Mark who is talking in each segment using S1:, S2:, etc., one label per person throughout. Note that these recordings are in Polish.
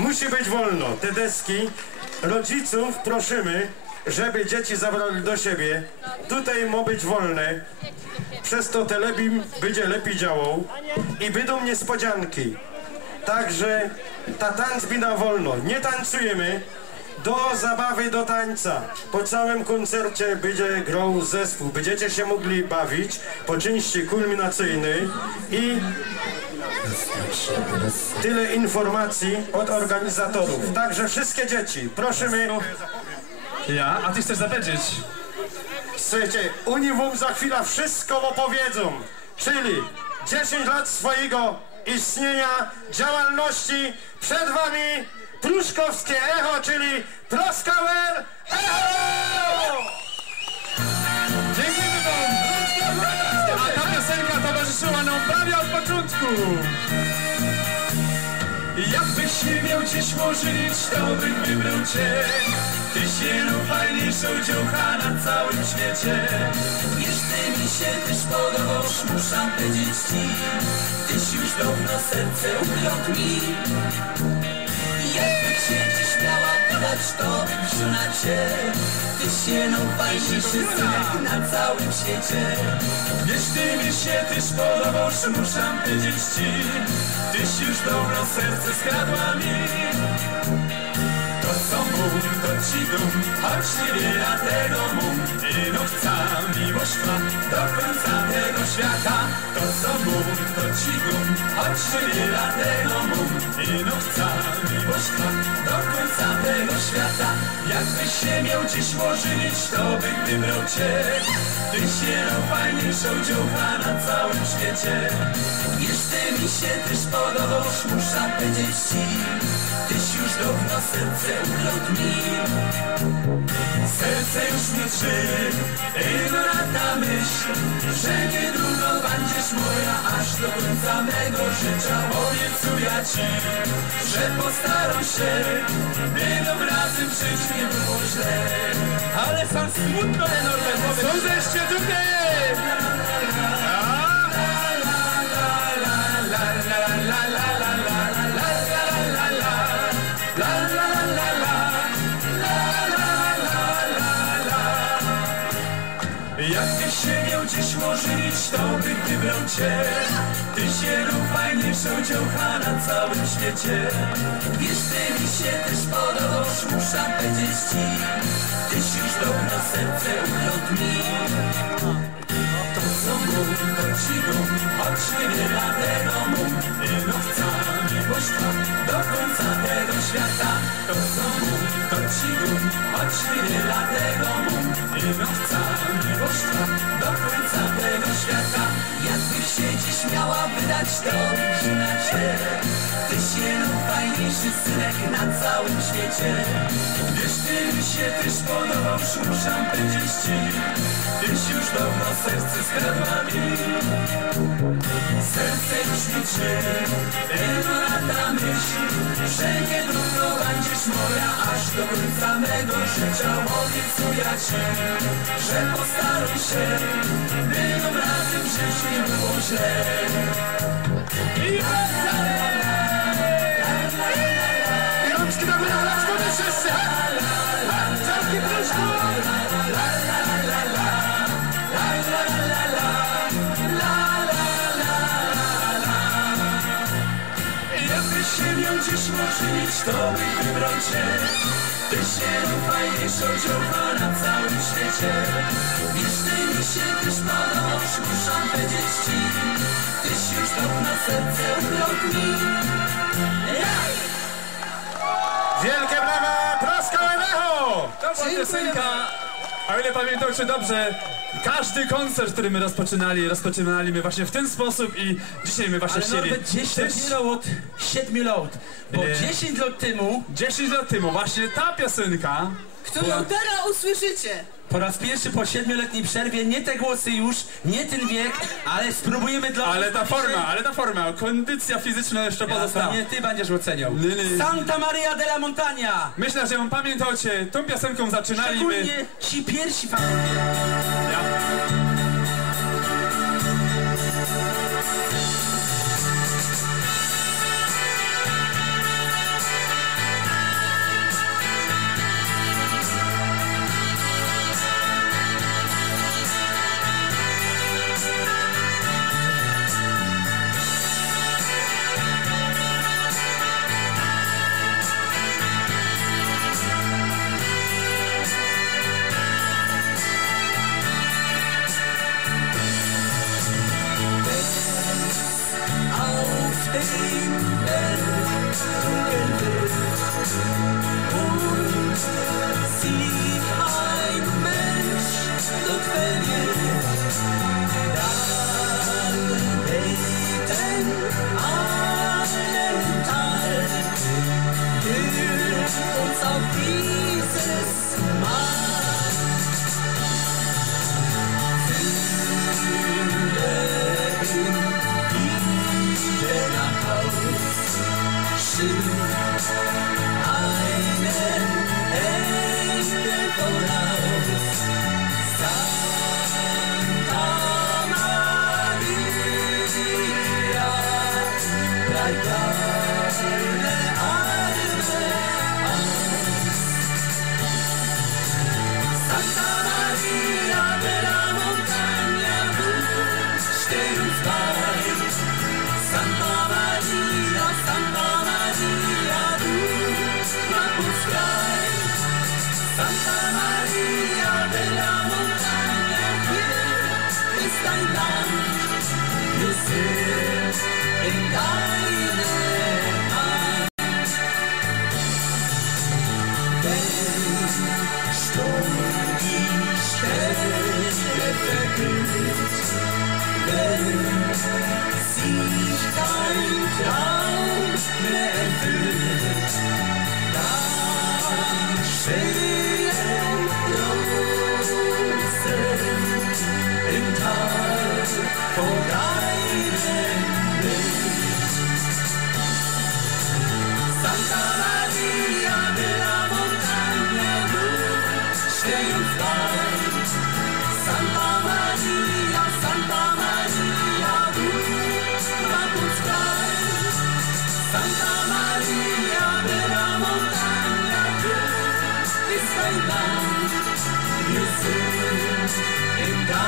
S1: Musi być wolno. Te deski rodziców prosimy, żeby dzieci zabrali do siebie. Tutaj ma być wolne. Przez to telebim będzie lepiej działał i będą niespodzianki. Także ta tańc na wolno. Nie tańcujemy. Do zabawy, do tańca. Po całym koncercie będzie grał zespół. Będziecie się mogli bawić po części kulminacyjnej i tyle informacji od organizatorów. Także wszystkie dzieci, prosimy.
S2: Ja? A ty chcesz zapędzić?
S1: Słuchajcie, oni wam za chwilę wszystko opowiedzą. Czyli 10 lat swojego istnienia, działalności. Przed wami pruszkowskie echo, czyli Troskauer Echo!
S2: Dziękujemy wam! A ta piosenka towarzyszyła nam prawie od początku! Jakbyś się miał gdzieś możlić, to bym wybrał cię. Ty się najfajniejszą dziołcha na całym świecie.
S3: Ty mi się też podobasz, muszę powiedzieć ci. Tyś już dawno serce uklął mi. Jakby cię dziś podać, to cię. Tyś się najfajniejszy synek na całym świecie.
S2: Ty mi się też podobasz, muszę powiedzieć ci. Tyś już dawno serce skradła mi ci dum, choć niewiele tego mów I no chca miłość ma do końca tego świata. To co mów, to ci dum, choć niewiele tego mów I no chca miłość ma do końca tego świata. Jakbyś się miał dziś możlić, to bym wybrał cię. Ty się najfajniejszą dziołcha na całym świecie.
S3: Wiesz, ty mi się też podobasz, muszę powiedzieć ci Tyś już dawno serce uklął mi
S2: Serce już mi trzy. I no lata myśl Że niedługo będziesz moja aż do końca mego życia Obiecuję ci, że postaram się By nam razem żyć nie było źle Ale sam smutno tutaj? Możlić, to bym wybrał cię. Ty się najfajniejszą dziołcha na całym świecie.
S3: Wiesz, ty mi się też podobasz, muszę powiedzieć ci. Tyś już dawno serce uklął mi.
S2: To co mów, to ci mów, choć tego I no chca miłość trwa do końca tego świata. To co mów, to ci mów, choć niewiele tego miłość trwa do końca tego świata
S3: Jakbyś się dziś miała wydać, to na cię Ty się najfajniejszy synek na całym świecie
S2: Wiesz, ty mi się też podobasz, muszę powiedzieć ci Tyś już dawno serce skradła mi Serce już mi trzy, jedno lata myśl Że niedługo moja aż do końca mego życia Obiecuję ci, że postaram się By nam razem żyć nie było źle Rączki do góry, rączki wszyscy! Jakbyś się miał dziś możlić, to bym Ty się najfajniejszą na całym świecie.
S3: Ty mi się podobasz, muszę powiedzieć ci. Tyś już dawno serce mi
S1: Wielkie brawa, Troskauer Echo!
S2: To była piosenka, o ile pamiętacie dobrze, każdy koncert, który my rozpoczynali, rozpoczynaliśmy właśnie w ten sposób i dzisiaj my właśnie
S4: Ale
S2: chcieli
S4: Norbert 10
S2: też
S4: lat, 7 lat, bo
S2: Nie.
S4: 10 lat temu,
S2: 10 lat temu właśnie ta piosenka
S5: którą teraz usłyszycie.
S4: po raz pierwszy po 7-letniej przerwie, nie te głosy już, nie ten wiek, ale spróbujemy dla
S2: Ale ta forma, ale ta forma, kondycja fizyczna jeszcze
S4: Ja,
S2: pozostała.
S4: to nie ty będziesz oceniał.
S2: Nie, nie, nie.
S4: Santa Maria de la Montania!
S2: Myślę, że ją pamiętacie, tą piosenką zaczynaliśmy.
S4: Szczególnie ci panowie.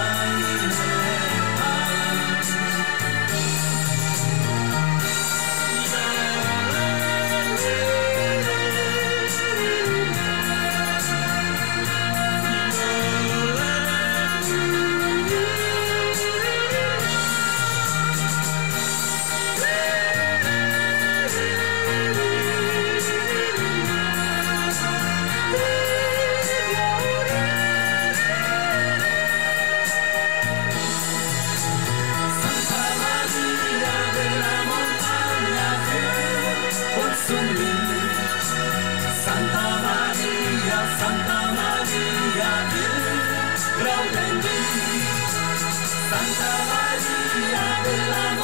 S2: love. Santa María de la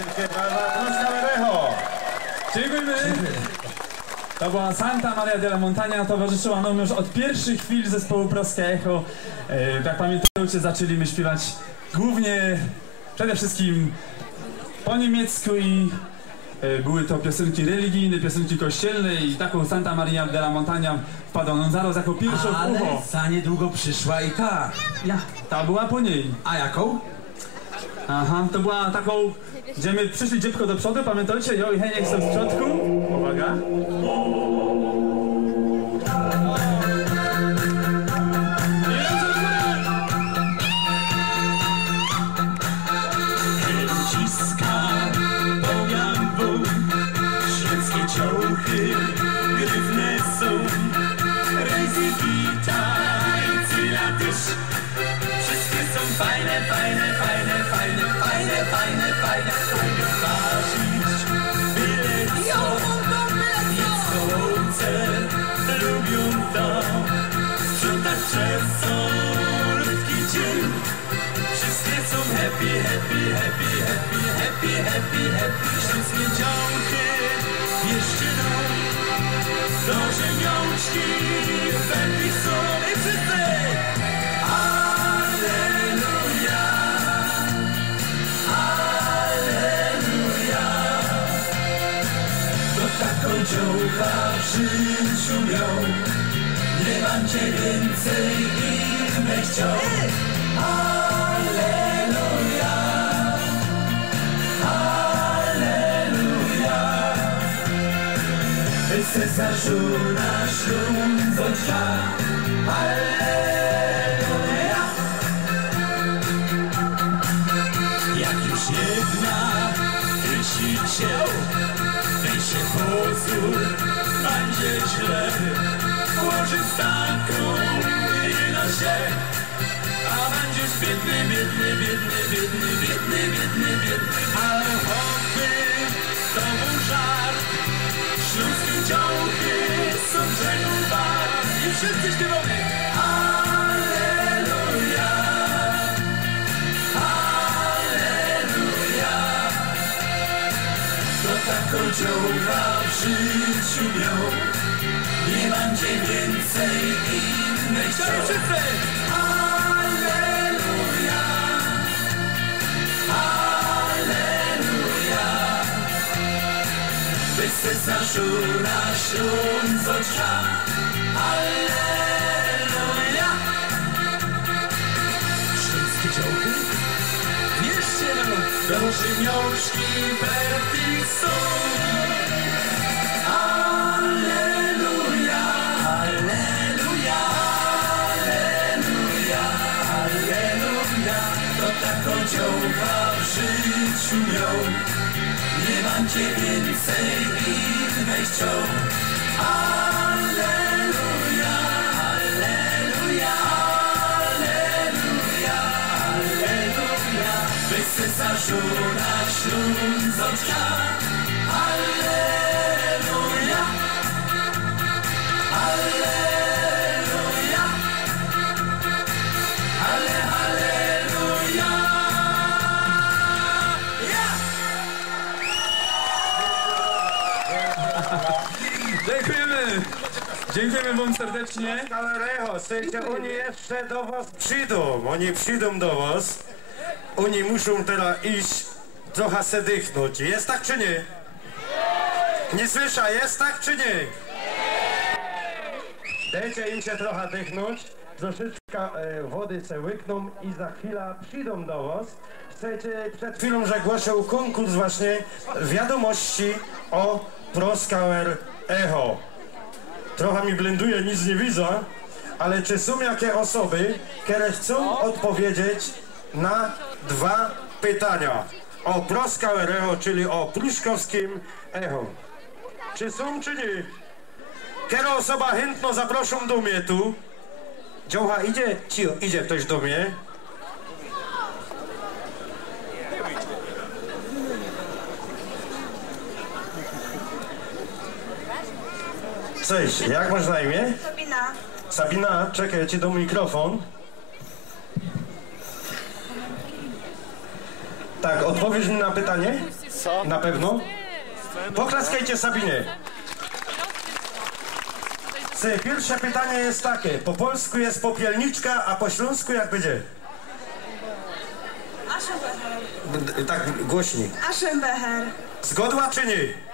S1: wielkie brawa. Recho.
S4: Dziękujemy. To była Santa Maria della Montagna, towarzyszyła nam już od pierwszych chwil zespołu Proskie Echo. E, jak pamiętacie, zaczęliśmy śpiewać głównie, przede wszystkim po niemiecku i e, były to piosenki religijne, piosenki kościelne i taką Santa Maria della Montagna wpadła nam zaraz jako pierwszą w
S6: Ale
S4: ucho.
S6: za niedługo przyszła i ta.
S4: Ja, ta była po niej.
S6: A jaką?
S4: Aha, to była taką, gdzie my przyszli dziebko do przodu, pamiętacie? Jo i Heniek są z przodku. Uwaga.
S7: Działka w życiu miał Nie mam cię więcej chciał Alleluja
S2: cesarzu nasz lud odrza. Alleluja.
S7: Jak już jedna cię, tej się pozór będzie źle. Łoży stanku i na się,
S2: dziołcha w życiu miał. Nie będzie więcej chciał.
S7: wszyscy!
S2: Alleluja. Alleluja. Byś cesarzu nasz lud odrza. Alleluja.
S7: Wszystkie działki? Wierzcie nam, do żywiołczki Berti są.
S2: Miał. Nie będzie więcej innej chciał. Alleluja. Alleluja. Alleluja. Alleluja. Byś cesarzu nasz lud odrza. Alleluja.
S4: Dziękujemy wam serdecznie.
S1: Kalerecho, słuchajcie, oni jeszcze do was przyjdą, oni przyjdą do was. Oni muszą teraz iść, trochę se dychnąć. Jest tak czy nie? Nie słyszę, jest tak czy nie? Dajcie im się trochę dychnąć, troszeczkę e, wody se łykną i za chwilę przyjdą do was. Słuchajcie, przed chwilą, że głosił konkurs właśnie wiadomości o Proskauer Echo. Trochę mi blenduje, nic nie widzę, ale czy są jakie osoby, które chcą odpowiedzieć na dwa pytania o Proskauer Echo, czyli o pruszkowskim echo? Czy są, czy nie? Która osoba chętno zaproszą do mnie tu? Dziołcha, idzie, cio, idzie ktoś do mnie. Cześć, jak masz na imię?
S5: Sabina.
S1: Sabina, czekaj, ja ci do mikrofon. Tak, odpowiesz mi na pytanie? Co? Na pewno? Poklaskajcie Sabinie. Słuchaj, Pierwsze pytanie jest takie. Po polsku jest popielniczka, a po śląsku jak będzie?
S5: Aschenbecher.
S1: Tak, głośniej.
S5: Aschenbecher.
S1: Zgodła czy nie?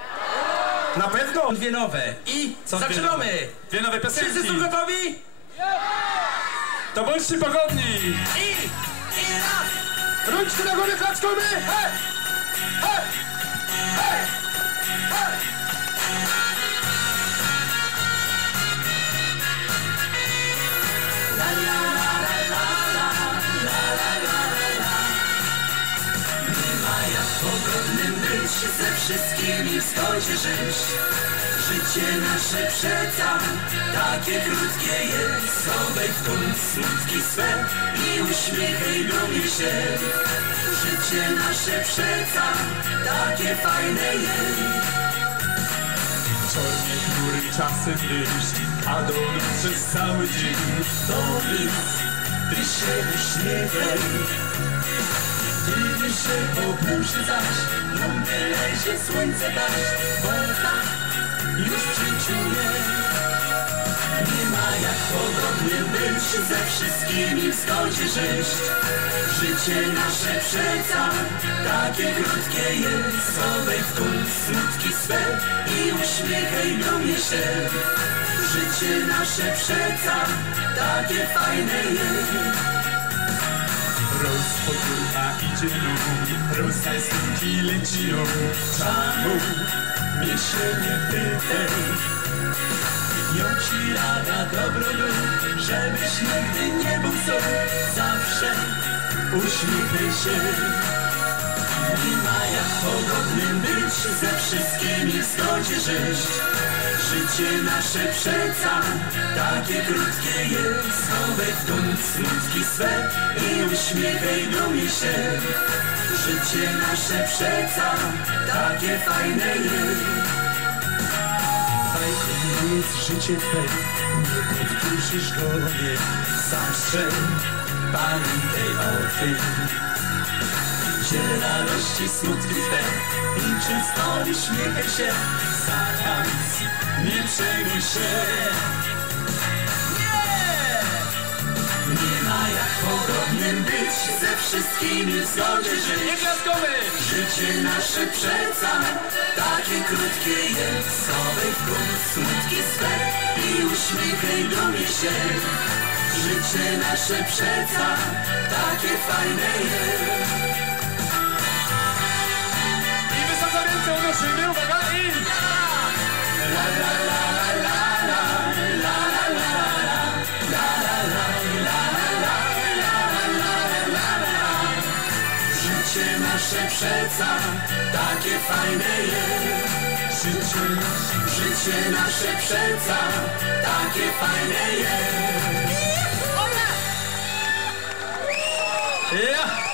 S1: Na pewno?
S6: Dwie nowe. I zaczynamy!
S4: Dwie nowe
S6: Wszyscy
S4: piosenki.
S6: są gotowi?
S4: To bądźcie pogodni.
S6: I... I raz!
S1: Rączki na górę, klaczkujmy! Hej! Hej!
S2: Ze wszystkimi w zgodzie żyć. Życie nasze przeca takie krótkie jest. Schowaj w kąt smutki swe i uśmiechaj dumie się. Życie nasze przeca takie fajne jest.
S7: Czarne chmury czasem deszcz, a do nas przez cały dzień.
S2: To nic, ty się uśmiechaj. Gdy się burzy zaś, lubię lezie słońce dać, bo tak już w życiu jest. Nie ma jak podobnie być, ze wszystkimi w zgodzie żyć. Życie nasze przeca, takie krótkie jest. Schowaj w kąt smutki swe i uśmiechaj dumnie się. Życie nasze przeca, takie fajne jest.
S7: Rozpotórna idzie nóg, roztajstynki leci nóg.
S2: Czemu mnie się nie pytaj, Ją ci rada dobrego, żebyś nigdy nie był sam. Zawsze uśmiechaj się. Nie ma jak pogodnym być, ze wszystkimi w zgodzie żyć. Życie nasze przeca, takie krótkie jest. Schowaj w dum smutki swe i uśmiechaj dumie się. Życie nasze przeca, takie fajne jest. Fajne jest życie Twe, nie powtórzysz go nie. Zawsze pamiętaj o tym. Gdzie radości, smutki Twe i czysto uśmiechaj się. Zakaz, nie przejmuj się. Nie ma jak pogodnym być, ze wszystkimi w zgodzie żyć. Życie nasze przeca, takie krótkie jest. Schowaj w smutki swe i uśmiechaj dumie się. Życie nasze przeca, takie fajne jest.
S4: I ręce unosimy, uwaga
S2: przeca, takie fajne jest. Życie, życie nasze przeca, takie fajne jest.
S4: Ja!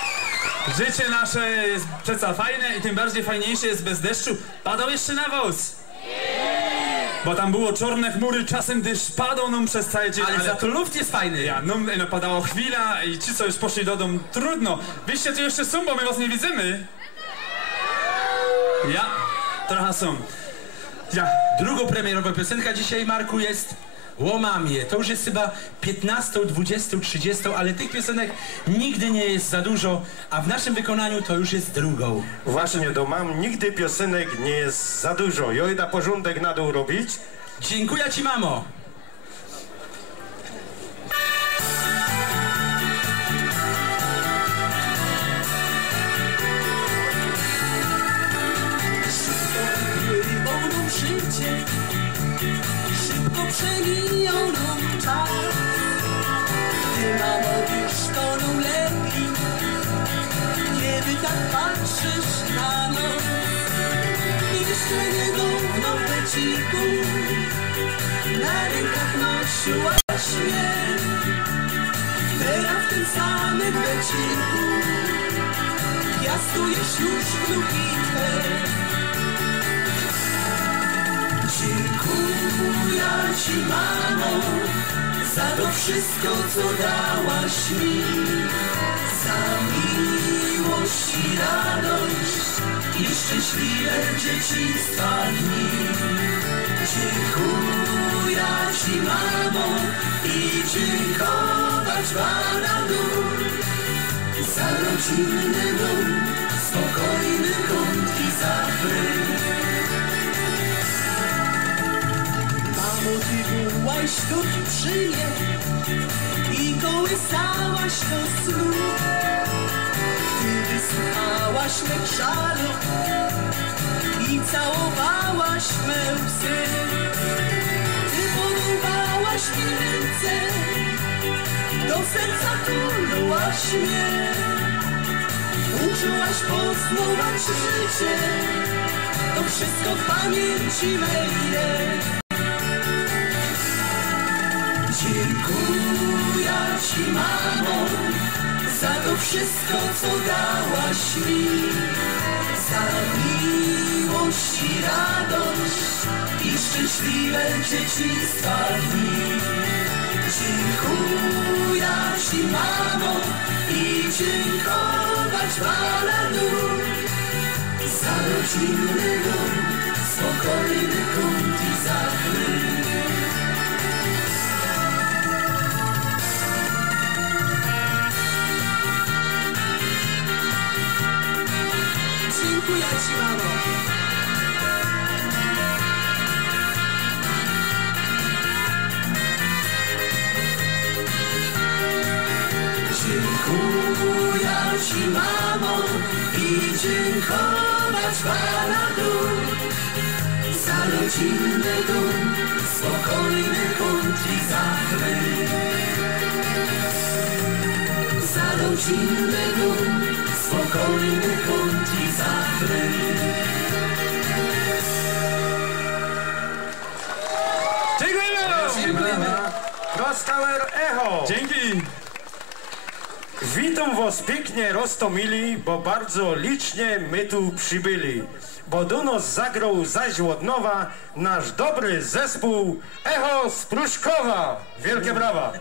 S4: Życie nasze jest przeca fajne i tym bardziej fajniejsze jest bez deszczu. Padał jeszcze nawóz. Bo tam było czarne chmury, czasem deszcz padał nam przez cały dzień,
S6: Ale za to luft jest fajny.
S4: Ja, no, padała chwila i ci co już poszli do domu, trudno. Wyście tu jeszcze są, bo my was nie widzimy. Ja, trochę są. Ja,
S6: Drugą premierową piosenka dzisiaj, Marku, jest Łomamie. To już jest chyba 15, 20, 30, ale tych piosenek nigdy nie jest za dużo, a w naszym wykonaniu to już jest drugą.
S1: Właśnie, do mam nigdy piosenek nie jest za dużo. Joj da porządek na dół robić.
S6: Dziękuję ci, mamo.
S2: Na rękach nosiłaś mnie. Teraz w tym samym beciku, piastujesz już wnuki Twe. Dziękuję Ci, mamo, za to wszystko, co dałaś mi. Za miłość i radość i szczęśliwe dzieciństwa dni. Dziękuję Ci, mamo, i dziękować Pana dół. Za rodzinny dom, spokojny kąt i zachwyt. Mamo, ty byłaś tu przy mnie i kołysałaś do snu. Wysłuchałaś mych żalów i całowałaś me łzy. Ty podawałaś mi ręce, do serca tuliłaś mnie. Uczyłaś poznawać życie, to wszystko w pamięci mej. Dziękuję Ci, mamo, za to wszystko, co dałaś mi. Za miłość i radość i szczęśliwe dzieciństwa dni. Dziękuję Ci, mamo, i dziękować dół. Za rodzinny dom, spokojny kąt i zachwyt. Pana dół. Za rodzinny dom, spokojny kąt i zachwyt. Za rodzinny dom, spokojny kąt i zachwyt.
S4: Dziękujemy!
S1: Proskauer Echo!
S4: Dzięki!
S1: Witam was pięknie roztomili, bo bardzo licznie my tu przybyli. Bo do nas zagrał zaś od nowa nasz dobry zespół Echo z Pruszkowa. Wielkie brawa.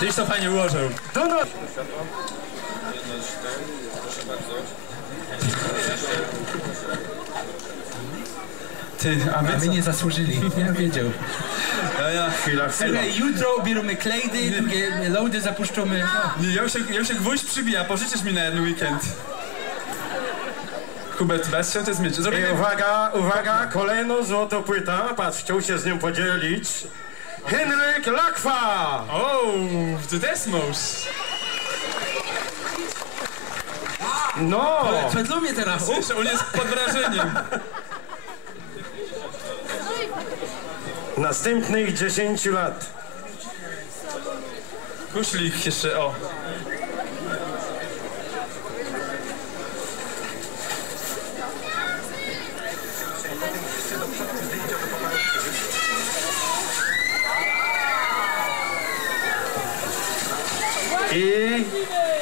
S4: Tyś to fajnie ułożył.
S1: Do nas...
S4: Ty, a my
S6: A my nie zasłużyli, ja wiedział.
S4: Ja, ja.
S1: Chwila, chwila.
S6: Ale jutro bierzemy klejdy, drugie loady zapuszczamy.
S4: Nie, ja się, ja się gwóźdź przybija, pożyczysz mi na jeden weekend. Hubert, weź się to zmieć. Zrobimy...
S1: uwaga, uwaga, kolejną złotą płyta. Patrz, chciał się z nią podzielić. Henryk Lakwa!
S4: O, ty też masz.
S1: No!
S6: Co mnie teraz?
S4: Słysz, on jest pod wrażeniem.
S1: Następnych 10 lat.
S4: Kuszlik jeszcze, o.
S1: I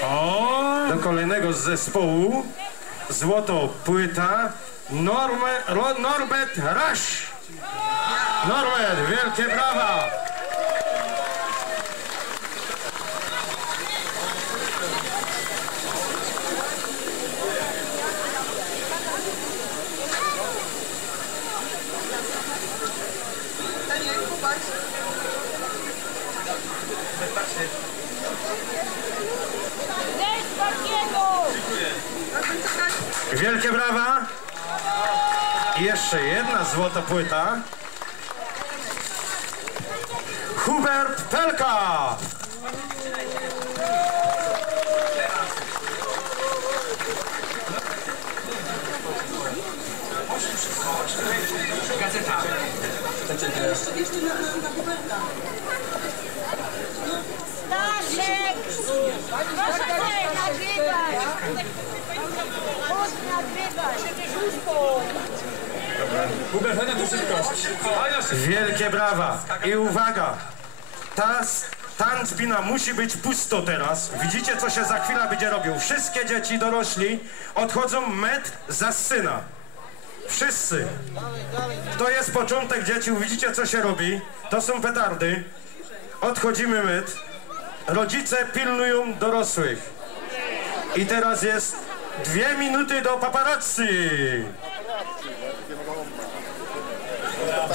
S4: O,
S1: do kolejnego z zespołu złoto płyta Norme, Norbert Rasch. Norbert, wielkie brawa! Wielkie brawa! I jeszcze jedna złota płyta. Pelka!
S6: Gazeta.
S8: Staszek! Proszę tutaj nagrywać! Chodź nagrywać!
S4: Na to szybko.
S1: Wielkie brawa! I uwaga! Ta tancbina musi być pusto teraz. Widzicie, co się za chwilę będzie robił. Wszystkie dzieci dorośli odchodzą metr za syna. Wszyscy. To jest początek dzieci. Widzicie, co się robi. To są petardy. Odchodzimy metr. Rodzice pilnują dorosłych. I teraz jest dwie minuty do paparazzi.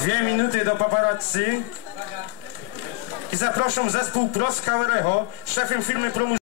S1: Dwie minuty do paparazzi. I zaproszę zespół Echo, szefem firmy promu